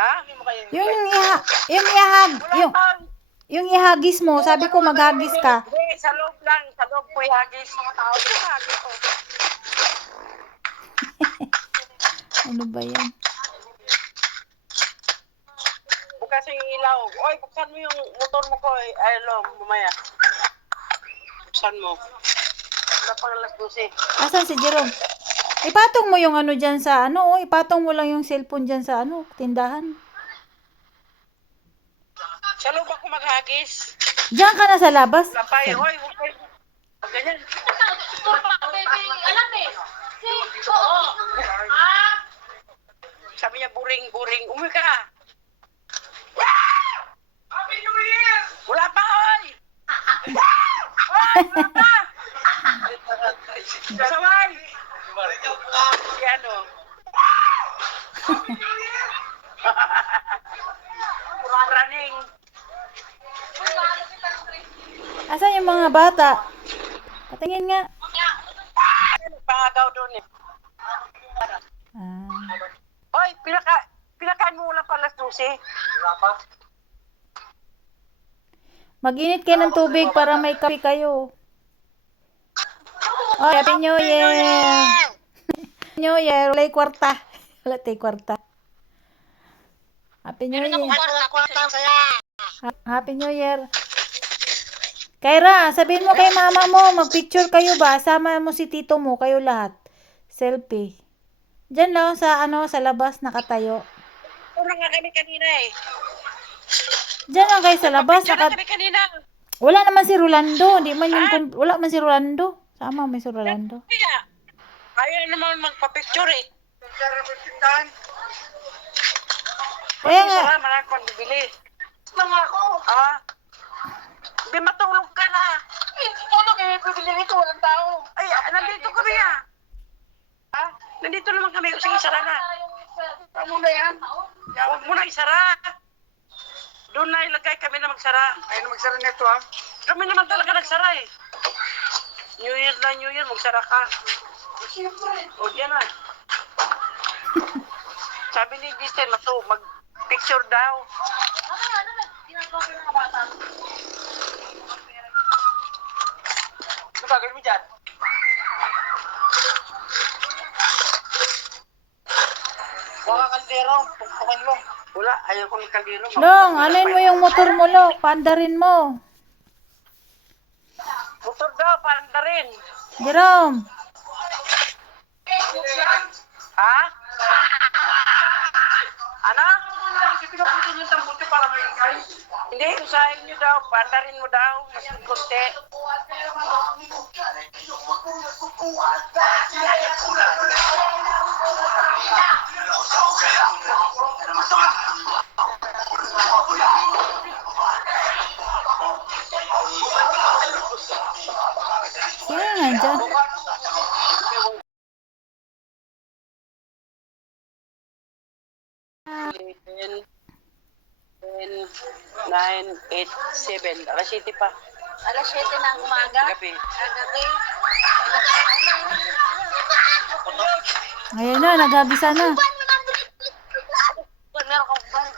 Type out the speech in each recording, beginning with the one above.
Ha? Yung yung ihagis mo, sabi ko maghagis ka. Hindi, sa loob lang. Sa loob po ihagis. Mga tao. Ano ba yan? Bukas yung ilaw. Oy, buksan mo yung motor mo ko. Ay, mamaya. Buksan mo. Wala pang alas 12. Asan si Jerome? Ipatong mo yung ano dyan sa ano, ipatong mo lang yung cellphone dyan sa ano, tindahan. Sa loob ako maghagis. Diyan ka na sa labas. Lapay, hoy, hoy. Ganyan. Alam eh. Oo. Sabi niya, buring. Umuwi ka. Happy New Year! Wala pa, hoy! Hoy, wala pa! Kasaway! Si ano? Happy New Year! Running. Asan yung mga bata? Patingin nga. Pangagaw doon eh. Ah. Hoy, pinakain mo wala pa alas 12. Wala pa. Mag-init kayo ng tubig para may kape kayo. Oh, Happy New Year! New Year, walay kwarta. Wala tayo kwarta. Happy New Year. Happy New Year. Kyra, sabihin mo kay mama mo, magpicture kayo ba? Sama mo si tito mo, kayo lahat. Selfie. Diyan lang sa sa labas nakatayo. Una nga kami kanina eh. Diyan lang kayo sa labas Kami kanina. Wala naman si Rolando, di man yung wala man si Rolando. Sama may si Rolando. Kaya, ayaw naman magpa-picture eh. Kaya nga, Marami pang bibili. Mga ako. Ah? Di matulog ka na. Tulog eh, bibili nito, walang tao. Ay, nandito kami ah. Ha? Nandito naman kami. Sige, isara na. Huwag mo na yan. Huwag mo na isara. Doon na ilagay kami na magsara. Ayaw na magsara nito ha. Kami naman talaga nagsara eh. New Year na New Year, magsara ka. O, yan na. Sabi ni Distel, mag-picture daw. Ano na? Ginagawa ko ng mga bata. Ano gagawin mo dyan? Baka kaldero, pagpukan mo. Wala, ayaw ko ng kaldero. Long, anuin mo yung motor mo, Long. Paandarin mo. Motor daw, paanda rin. Jerome. Ha? Ano? Hindi, usahin nyo daw, paanda rin mo daw. Mas konti. Sino nga dyan? 10, 9, 8, 7. Alas 7 pa. Alas 7 ng umaga. Gabi. Gabi. Ngayon na, nagagisa na. Meron kang ban.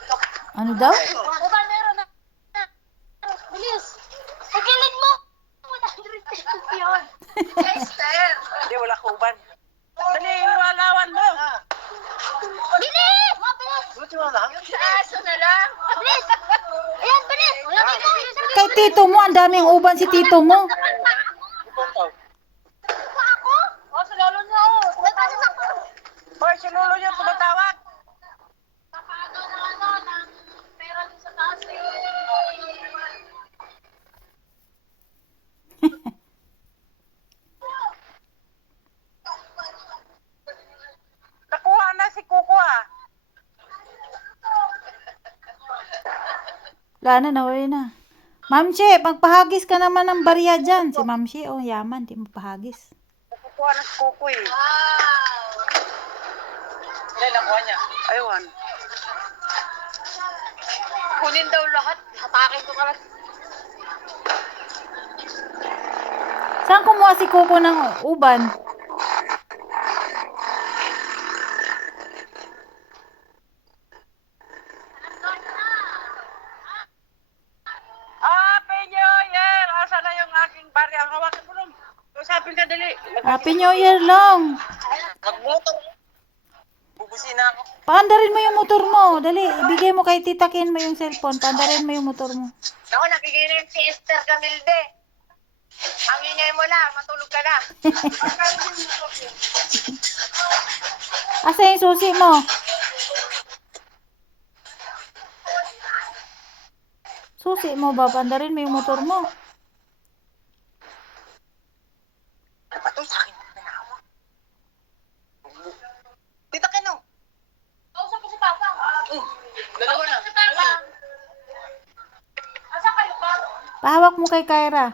Ano daw? Uban, meron na. Bilis. Pagilid mo. 150 yun. Esther. Hindi, wala ko uban. Dali, walawan mo. Bilis! Mabilis! Yung sa aso na lang. Bilis! Ayan, bilis! Kay tito mo, ang daming uban si tito mo. Ako? O, sa lolo niya o. Hoy, si Lolo yung tumatawag. Kapagaw na ng pera din sa taas eh. Nakuha na si Kuko ah. Wala na, nawala na. Mamsi, magpahagis ka naman ng barya dyan. Si Mamsi, yaman, di mo pahagis. Nakuha na si Kuko eh. Wow! Hindi, nakuha niya. Aywan. Kunin daw lahat. Hatakin ko ka lang. Saan kumuha si Coco ng uban? open ka, dali. Happy New Year long. Magmotor. Bubusin na ako. Paandarin mo yung motor mo. Dali, ibigay mo kay Tita Ken mo yung cellphone. Paandarin mo yung motor mo. Ako, nakikinig si Esther Camilde. Ang ingay mo na, matulog ka na. Asa yung susi mo? Susi mo ba? Paandarin mo yung motor mo. Patol sa akin. Tita Keno. Kausap ko si Papa. Dalawa na. Asa kayo pa? Pahawak mo kay Kyra.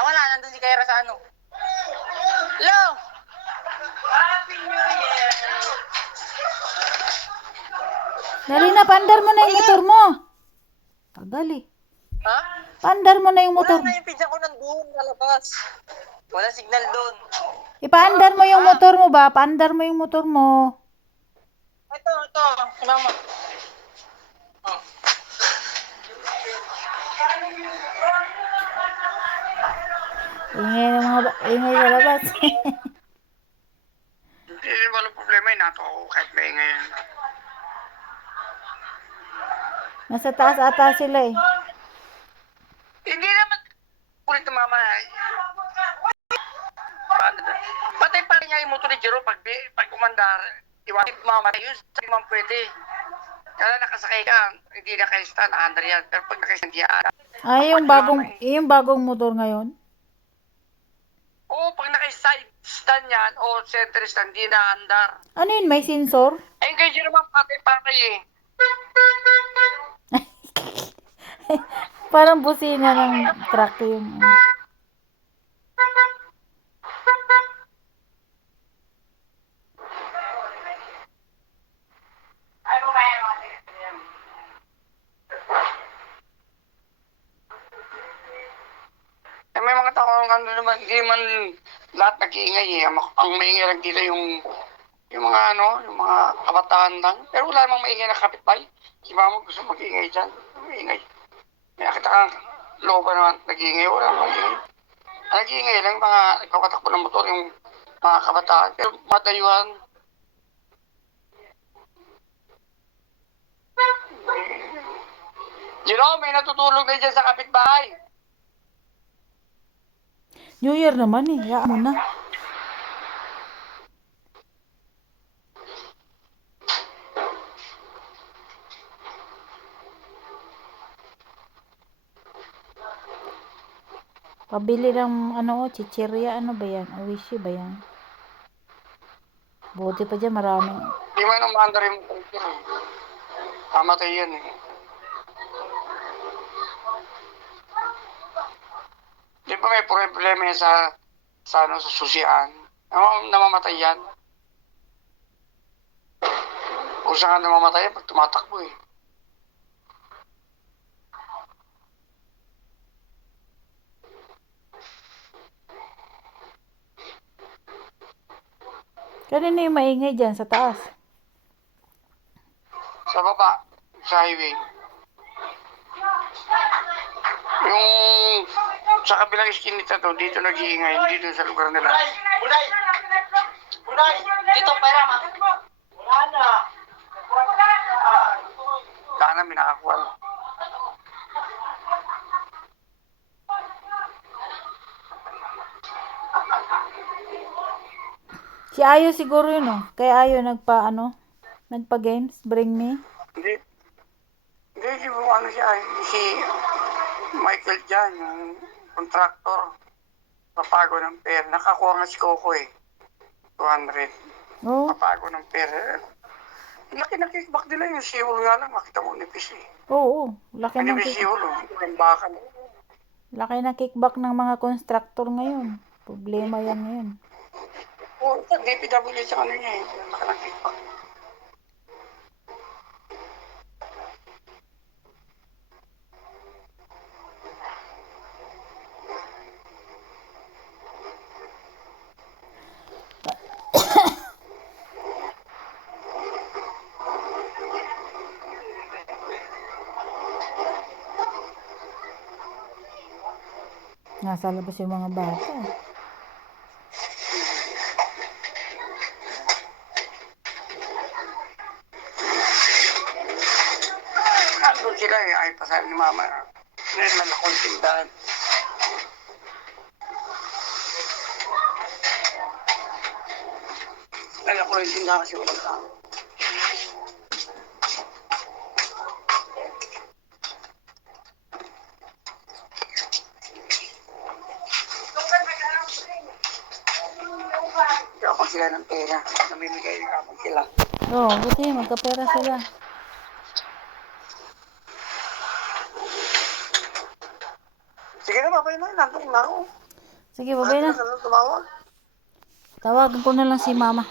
Wala. Nandun si Kyra sa ano. Hello. Happy New Year. Dali na, paandar mo na yung motor mo. Tagal eh. Ha? Paandar mo na yung motor. Wala na yung pizza ko nandun sa labas. Wala signal doon. Ipaandar mo yung motor mo ba? Paandar mo yung motor mo. Ito. Mama. Oh. Ingay sa labas. Hindi walang problema. Inato ako kahit may ngayon. Nasa taas ata sila eh. Hindi naman kulit ng mama. Patay pa rin nga yung motor ni Jero pag umandar. Iwakit mama. Yun, sabi mo pwede. Kaya nakasakay ka, hindi na kayo stand, under yan. Pero pag nakastand yan, Ay, yung bagong motor ngayon. oo, pag naka-side stand yan, o center stand, hindi na andar. Ano yun? May sensor? Ayun kay Jero man patay eh. Parang busina ng truck yung... Eh, may mga tao ano naman, hindi man lahat nag-iingay eh. Ang maingay lang dito yung mga yung mga kabataan lang. Pero wala namang maingay na kapitbahay. Si mama gusto mag-iingay dyan. Maingay. May nakita kang looban naman nag-iingay. Wala namang maingay. Nag-iingay lang mga nagkakatakbo ng motor yung mga kabataan. Pero matayuan. Jerome, may natutulog na dyan sa kapitbahay. New Year naman eh. Yaan mo na. Pabili ng chichirya, ano ba yan? Oishi ba yan? Buti pa dyan, maraming. Di man ang mandar yung motor eh. Kamatay yan eh. Di ba may problema yan sa susian? Namamatay yan. Kung saan ka namamatay yan, pag tumatakbo eh. Kanina yung maingay dyan sa taas. Sa baba, sa highway. Yung sa kabilang iskinita to, dito nag-iingay, dito sa lugar nila. Bunay! Dito, pera ma. Wala na. Sana may nakakuha. Si Ayo siguro yun oh. Kaya Ayo nagpa-games, bring me. Hindi. Hindi, si Michael dyan, yung contractor. Papago ng pera. Nakakuha nga si Coco eh. 200. Oh, Papago ng pera. Laki na kickback nila yung siwol nga lang. Makita mo nipis eh. oo. Laki Ano ng ba siwol oh? Yung bakal. laki ng kickback ng mga constructor ngayon. Problema yan ngayon. Oo, DPW sa kanila eh. Laki ng kickback. Nasa labas yung mga bata. Andun sila eh, ay pasabi ni mama. Ngayon lang akong tindahan. Kaya ko yung tindahan kasi walang tao. Kapag sila ng pera, namimigay kapag sila. Oo, buti magkapera sila. Sige na, babay na, nantok na ako. Sige, babay na. Tumawag. Tawagan ko na lang si mama.